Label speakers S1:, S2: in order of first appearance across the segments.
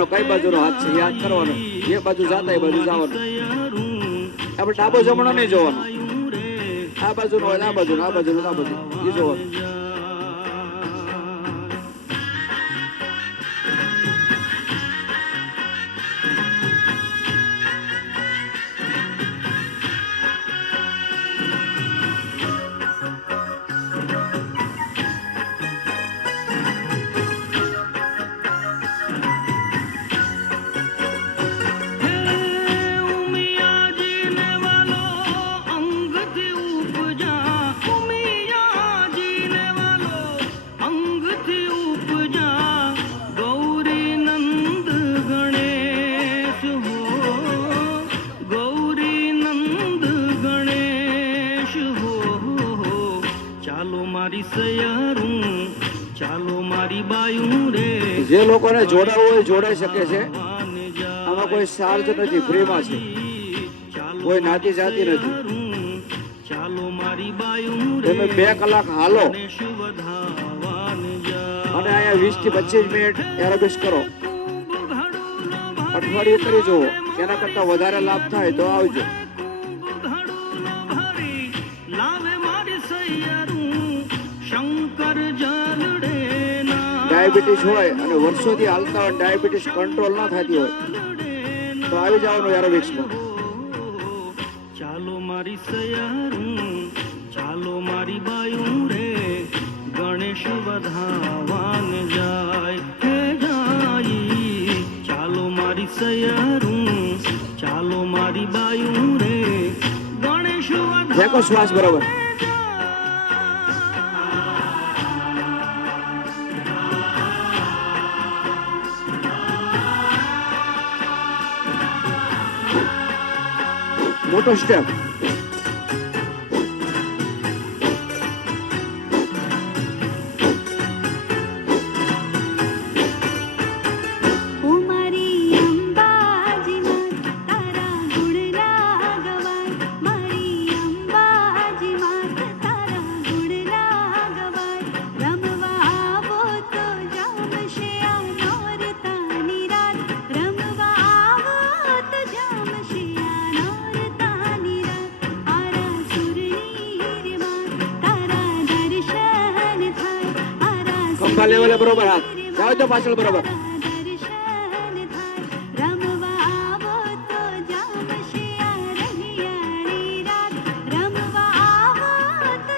S1: જોવાનો કઈ બાજુનો હાથ છે, યાદ કરવાનો. જે બાજુ જાતા, એ બાજુ જવાનું. આપણે ડાબો જમણો નહીં જોવાનો. આ બાજુનો હોય આ બાજુ આ બાજુ આ બાજુ એ જોવાનું. જોડાવું હોય જોડાઈ શકે છે. આમાં કોઈ ચાર્જ નથી ફ્રીમાં છે. કોઈ નાતી જાતી નથી. તમે બે કલાક હાલો. અને અહીંયા વીસથી પચીસ મિનિટ એરોબિક્સ કરો. અઠવાડિયું કરી જુઓ. એના કરતા વધારે લાભ થાય તો આવજો. ડાયાબિટીસ હોય અને વર્ષોથી હાલતા હોય ડાયાબિટીસ કંટ્રોલ ના થતી હોય તો આવી જવાનું એરોબિક્સમાં
S2: ચાલો મારી સયારું ચાલો મારી બાયું રે ગણેશ વધાવાન જાય હે જાય ચાલો મારી સયારું ચાલો મારી બાયું રે ગણેશ
S1: વધાવો શ્વાસ બરાબર. મોટો સ્ટેપ ખંભા લેવલે બરોબર હાથ જાવ તો પાછળ બરોબર
S3: દર્શન થાય રમવા આવો તો જામશે આ રહિયાળી રાત રમવા આવો તો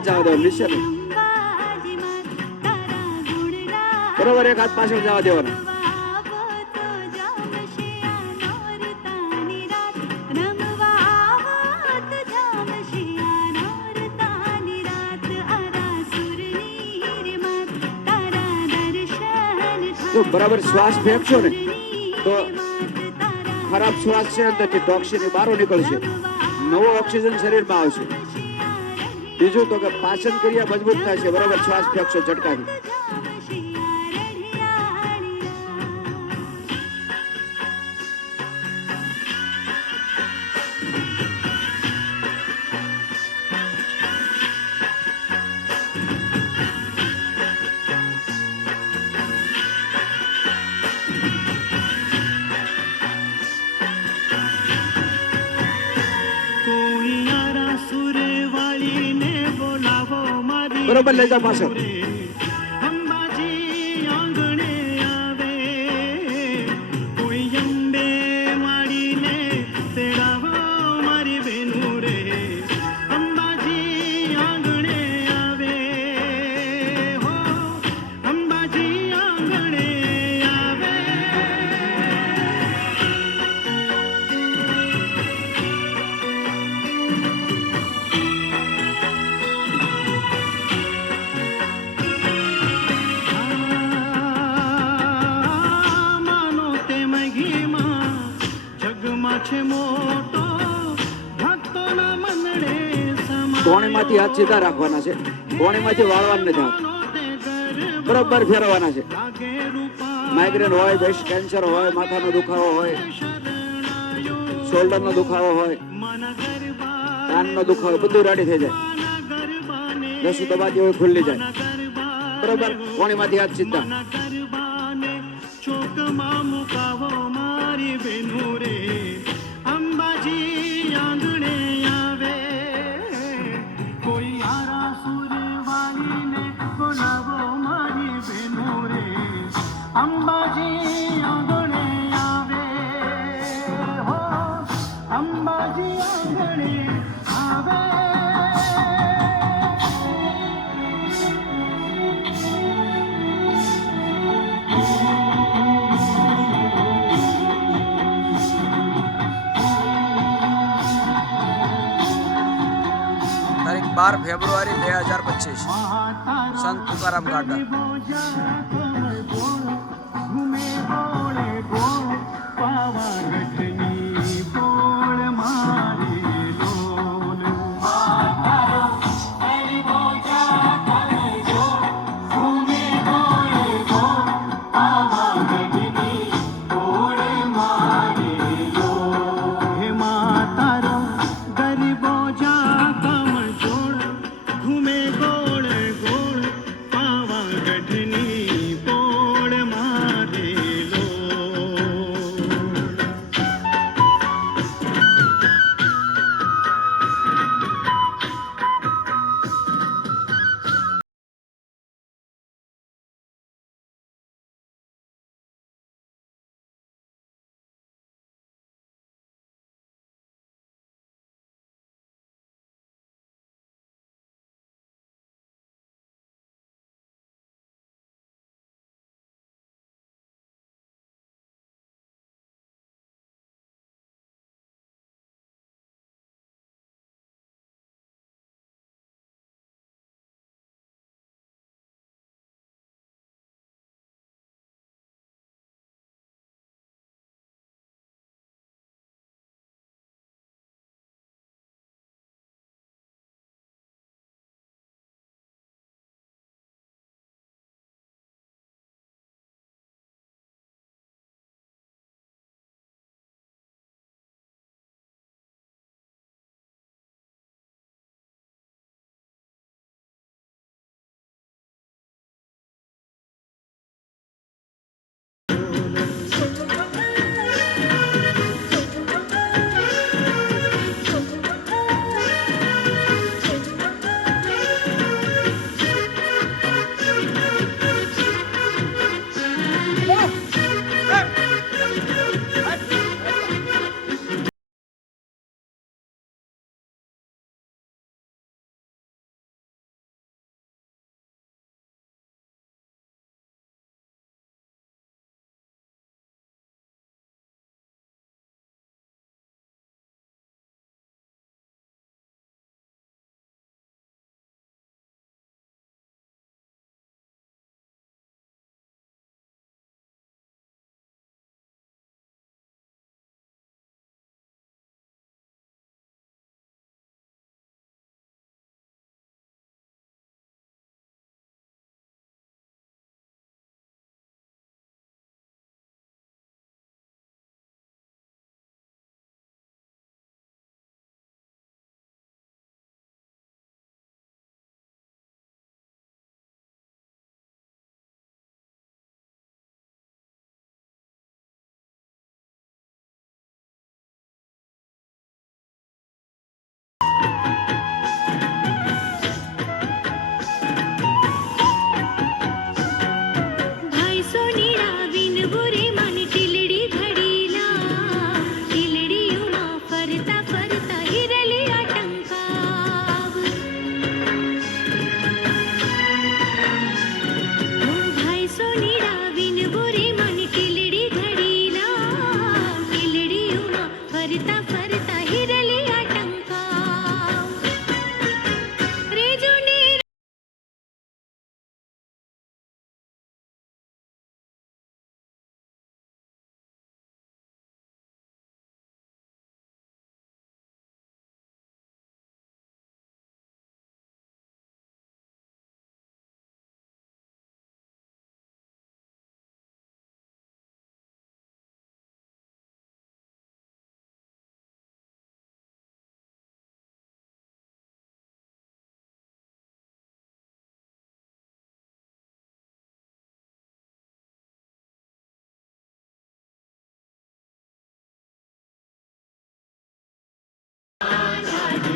S1: હાથ જવા દો નીચે નહીં બરોબર, એક હાથ પાછળ જવા દેવાનો. જો બરાબર શ્વાસ ફેંકશો ને, તો ખરાબ શ્વાસ છે અંદરથી ટોક્સિન બહાર નીકળશે. નવો ઓક્સિજન શરીરમાં આવશે. બીજું તો કે પાચન ક્રિયા મજબૂત થાય છે. બરાબર શ્વાસ ફેંકશો ઝટકાથી
S4: બરોબર લઈ જાઓ પાછળ સીધા રાખવાના છે. કોણીમાંથી વાળવાનું નથી હાથ
S1: માનો તે ગર્ભ
S4: બરોબર ફેરવાના છે. માઇગ્રેન હોય બેસ્ટ કેન્સર હોય, માથાનો દુખાવો હોય શોલ્ડરનો દુખાવો હોય, કાનનો દુખાવો બધું રેડી થઈ જાય. દસું દબા હોય, ખુલ્લી જાય. બરોબર? કોણીમાંથી હાથ સીધા. ફેબ્રુઆરી બે હજાર પચીસ. સંત તુકારામ ગાર્ડન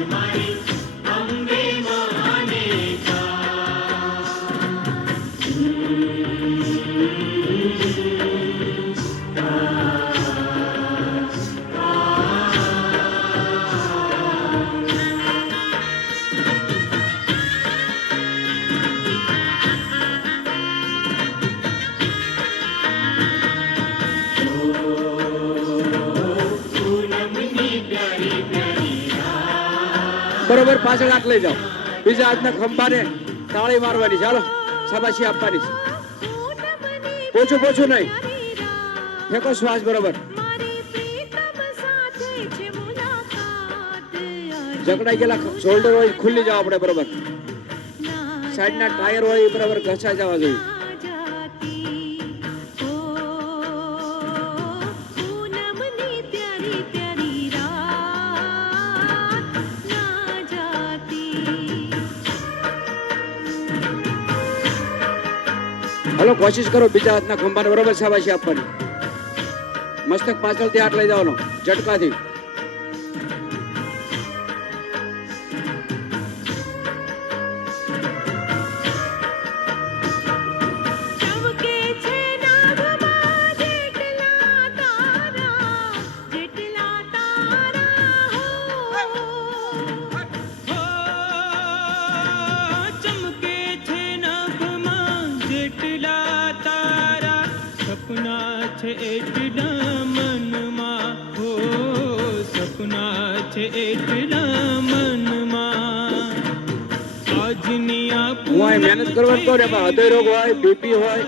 S3: My. પાછળ હાથ લઈ જાઓ. બીજા હાથના ખંભાને તાળી મારવાની. ચાલો, શાબાશી આપવાની. છે પોછું પોછું નહીં. ફેંકો શ્વાસ બરોબર. જકડાઈ ગયેલા શોલ્ડર હોય, ખુલ્લી જાવ આપણે બરોબર. સાઈડના ટાયર હોય બરાબર ઘસાઈ જવા જોઈએ. હલો કોશિશ કરો બીજા હાથના ખંભાને બરોબર શાબાશી આપવાની. મસ્તક પાછળથી હાથ લઈ જવાનો, ઝટકાથી.
S1: હું
S3: અહીં મહેનત કરવાનું કહું ને, એમાં હૃદય રોગ હોય બીપી હોય,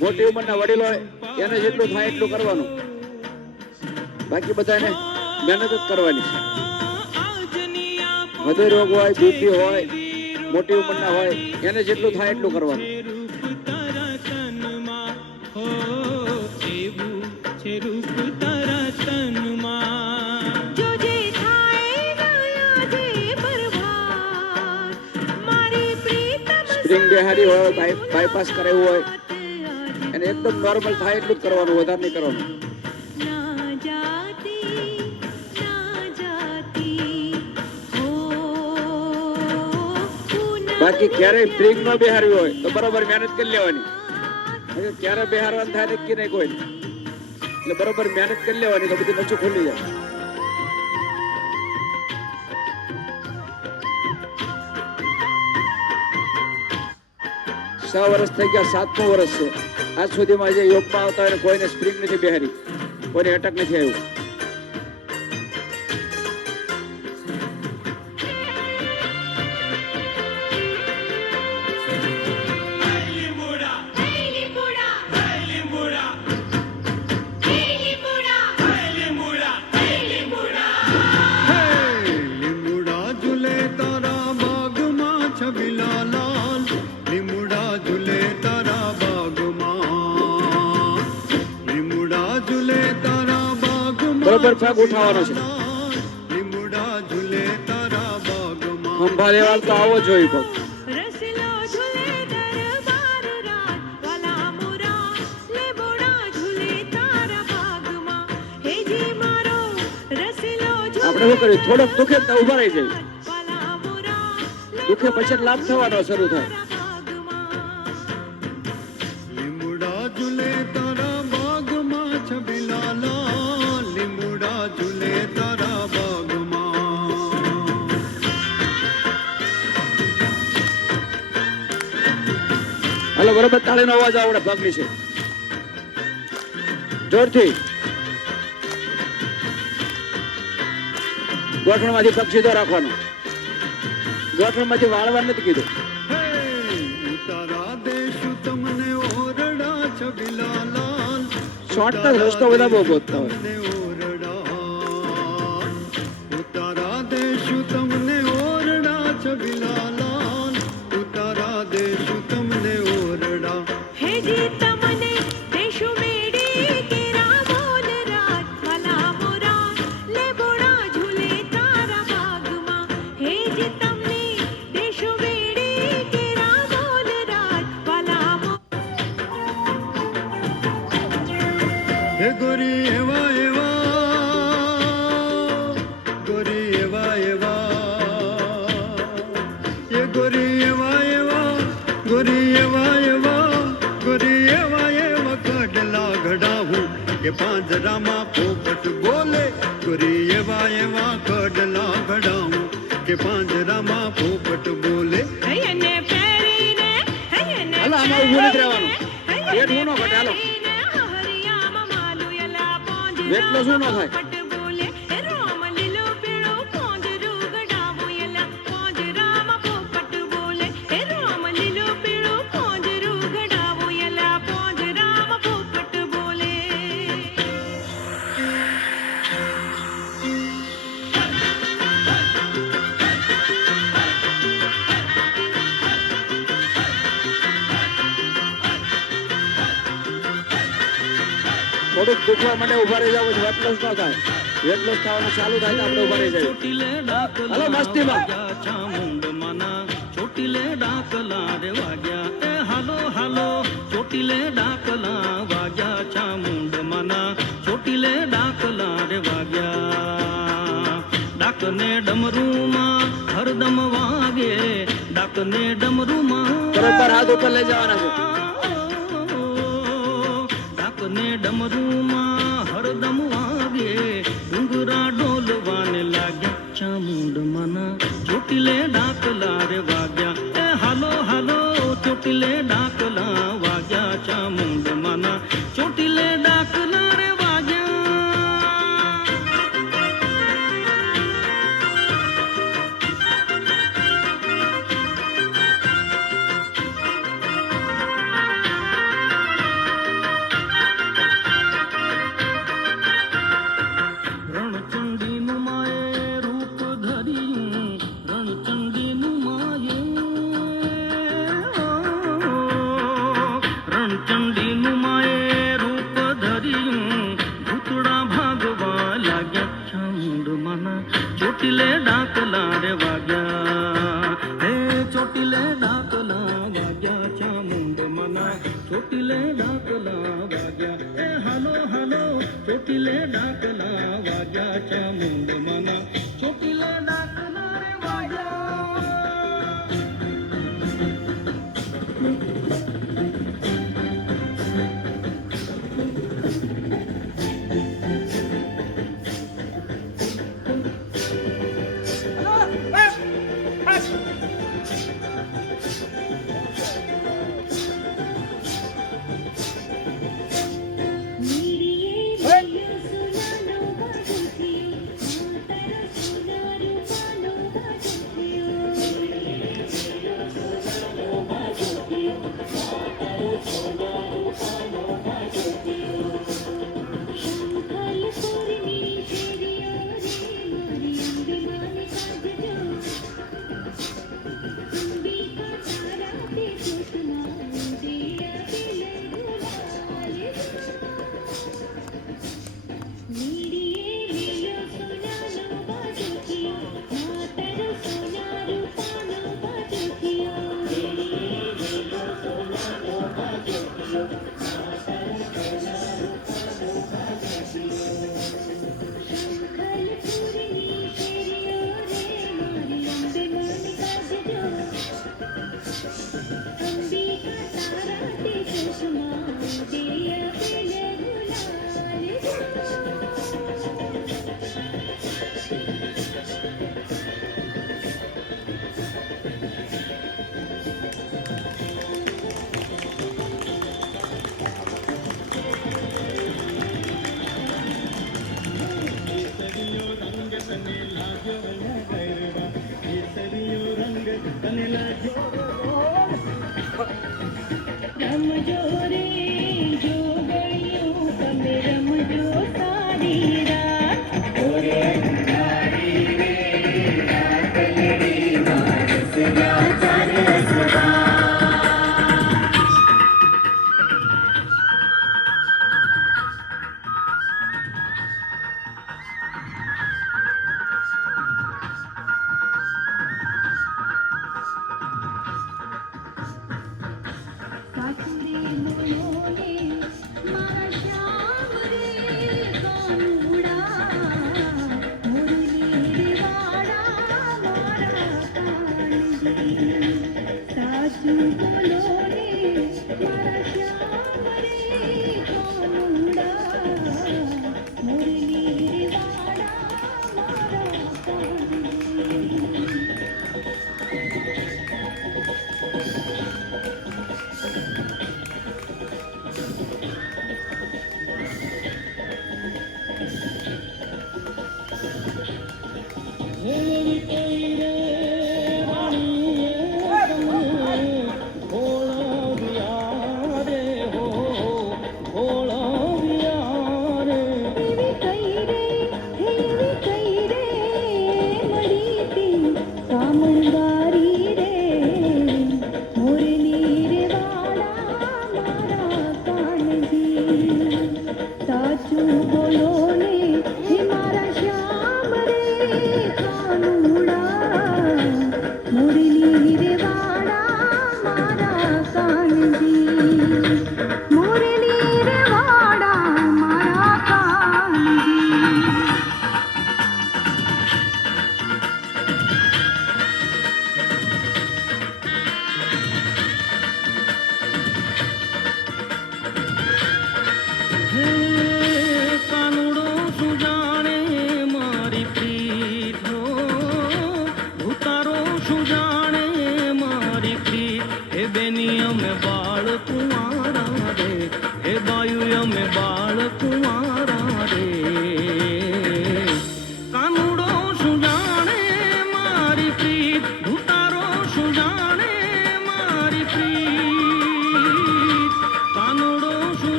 S3: મોટી ઉંમરના વડીલ હોય, એને જેટલું થાય એટલું કરવાનું. બાકી બધાને મહેનત જ કરવાની છે. હૃદય રોગ હોય બીપી હોય, મોટી ઉંમરના હોય, એને જેટલું થાય એટલું કરવાનું. સ્પ્રિંગ હોય બાયપાસ કરાવ્યું હોય, એને એકદમ નોર્મલ થાય એટલું જ કરવાનું, વધારે નહીં કરવાનું. બાકી ક્યારેય સ્પ્રિંગ ન બેહારવી હોય, તો બરોબર મહેનત કરી લેવાની. ક્યારે બેહારવાનું થાય નક્કી નહીં કોઈ એટલે બરોબર મહેનત કરી લેવાની, તો બધી નચું ખુલી જાય. છ વર્ષ થઈ ગયા, સાતમું વર્ષ છે. આજ સુધીમાં જે યોગમાં આવતા હોય કોઈને સ્પ્રિંગ નથી બેહારી. કોઈને અટક નથી આવ્યું. પગ ઉઠાવવાનો છે. ખંભા લેવાલ તો આવો જોઈએ
S1: ઝૂલે
S3: આપણે શું કર્યું થોડોક દુખે ઊભા રહી જાય દુખે પછી લાભ થવાનો શરૂ થાય. બરોબર તાળીનો અવાજ આવડે ભાગની છે. જોરથી. ગોઠણમાંથી પગ સીધો રાખવાનો. ગોઠણમાંથી વાળવા નથી કીધું. શોર્ટ રસ્તો બધા બહુ ગોતતા હોય.
S5: પાંજરામાં પોપટ બોલે કરી એવા એવા કડલા ઘડાવું કે પાંજરામાં પોપટ બોલે
S1: હાલો, આમાં નથી રહેવાનું. પેટ ઘટે, હાલો. વેટલો શું ન થાય? થોડુંક દુખવા માટે ઊભા રહી જાવ વેટ લોસ ન થાય. વેટ લોસ થવાનું ચાલુ થાય આપણે ઊભા રહી જઈએ. હલો મસ્તીમાં.
S2: ચોટીલે ડાકલા રે વાગ્યા. એ હાલો હાલો. ચોટીલે ડાકલા વાગ્યા ચામુંડમાના ચોટીલે ડાકલા રે વાગ્યા. ડાકને ડમરૂમાં હરદમ વાગે. ડાકને ડમરૂમાં
S1: બરોબર હાથ ઉપર લઈ જવાના છે.
S2: ડાકને ડમરૂમાં હરદમ વાગે. ડુંગરા ડોલવાને લાગ્યા ચામુંડ મના. ચોટીલે ડાકલા રે વાગ્યા. એ હાલો હાલો, ચોટીલે ડાકલા વાગ્યા ચામુંડ રણચંડીનું માએ રૂપ ધર્યું. ભૂતડા ભાગવા લાગ્યા છંડ માના ચોટીલે ડાકલા રે વાગ્યા. હે ચોટીલે ડાકલા વાગ્યા ચામુંડ માના ચોટીલે ડાકલા વાગ્યા. હે હાલો હાલો, ચોટીલે ડાકલા વાગ્યા ચામુંડ માના ચોટીલે ડાકલા રે વાગ્યા.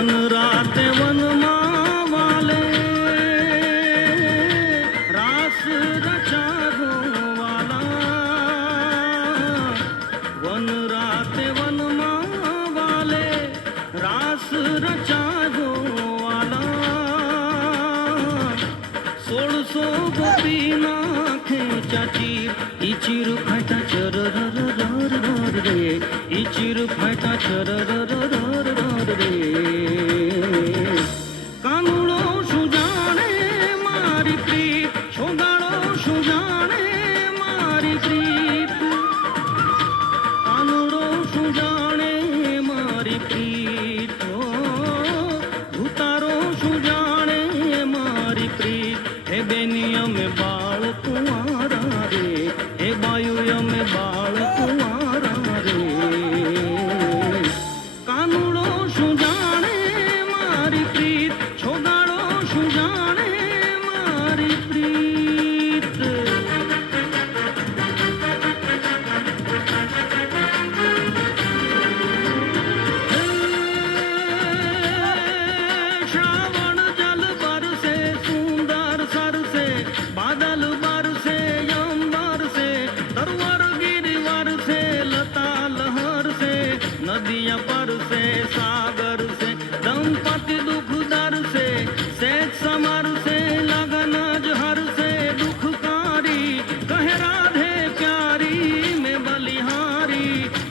S2: वन राते वन मावाले रास रचा गोवाला. वन वन मावाले रास रचा गोवाला. सोळसो गोपी नाखेच्याची इचिर चर रे इचिरू फाटा चर र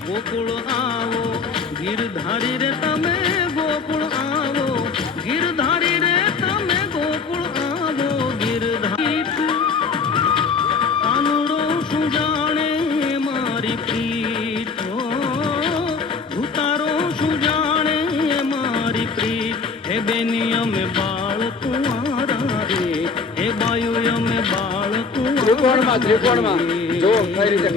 S2: બલિહારી ગોકુળ આવો ગીરધારી રે તમે ગોકુળ આવો ગીરધારી રે તમે ગોકુળ આવો ગીરધારી કાનુડો શું જાણે મારી પ્રીત ઓ, ભૂતારો શું જાણે મારી પ્રીત હે બેની અમે બાળ કુંવારા રે હે બાયુ અમે બાળ
S1: ત્રિકોણમાં ત્રિકોણમાં જો કઈ રીતે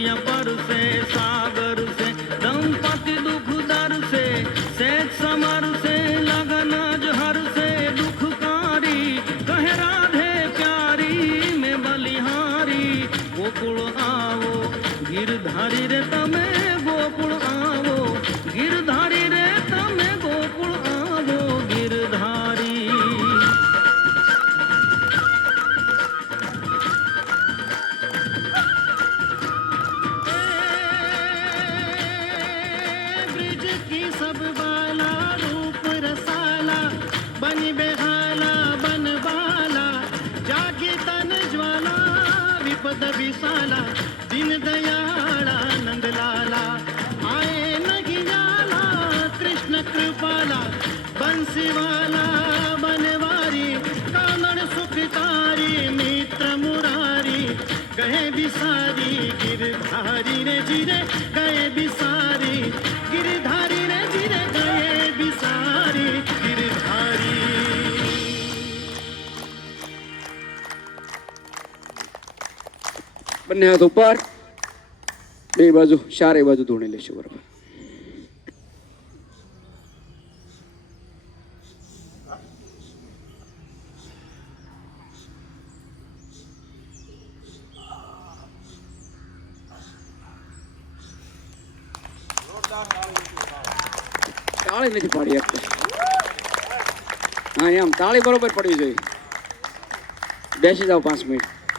S2: minha para o céu. गए बिसारी गिरधारी रे जिरे गए बिसारी गिरधारी रे जिरे गए बिसारी गिरधारी
S1: બંને હાથ ઉપર બે બાજુ ચારે બાજુ ધોણી લેશું બરાબર તાળી નથી પાડી હા એમ તાળી બરોબર પડવી જોઈએ બેસી જાઓ પાંચ મિનિટ.